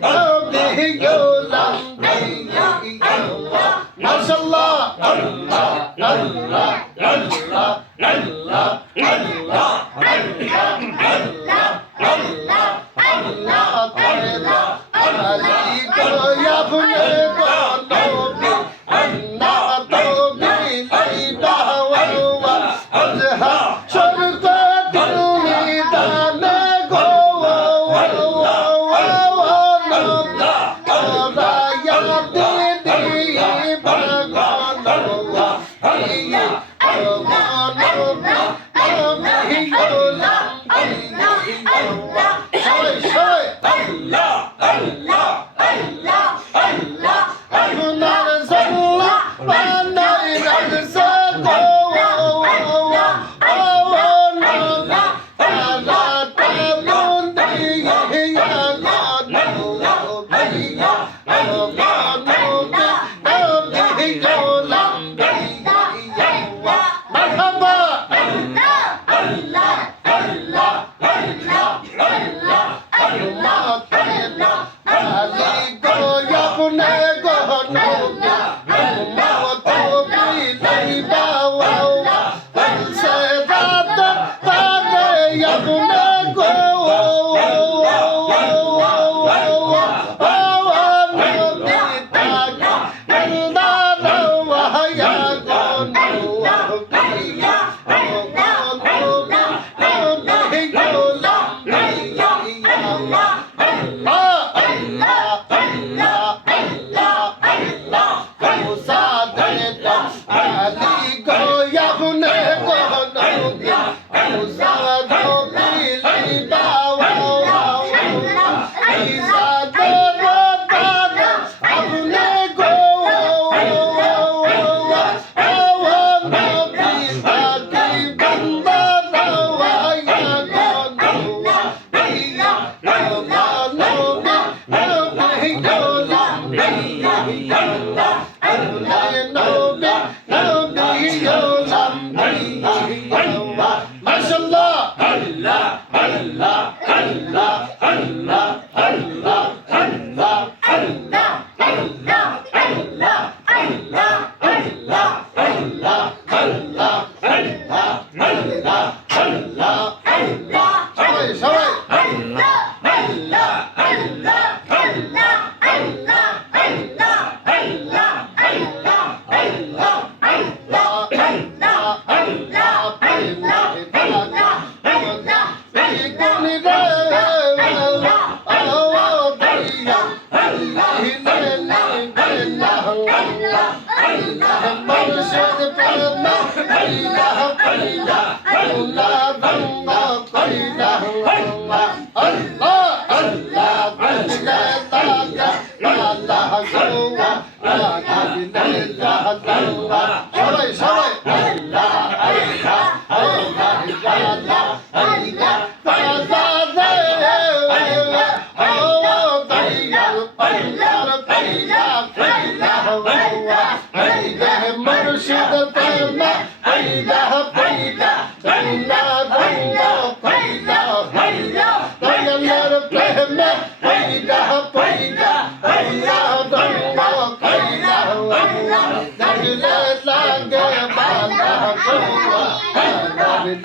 নবীলাম মাশাআল্লাহ আল্লাহ আল্লাহ আল্লাহ আল্লাহ আল্লাহ আল্লাহ Allah, Allah. সবাই সবাই সবাই সবাই আল্লাহ আল্লাহ আল্লাহ আল্লাহ আল্লাহ الله هيدا مرشد طيبة هيدا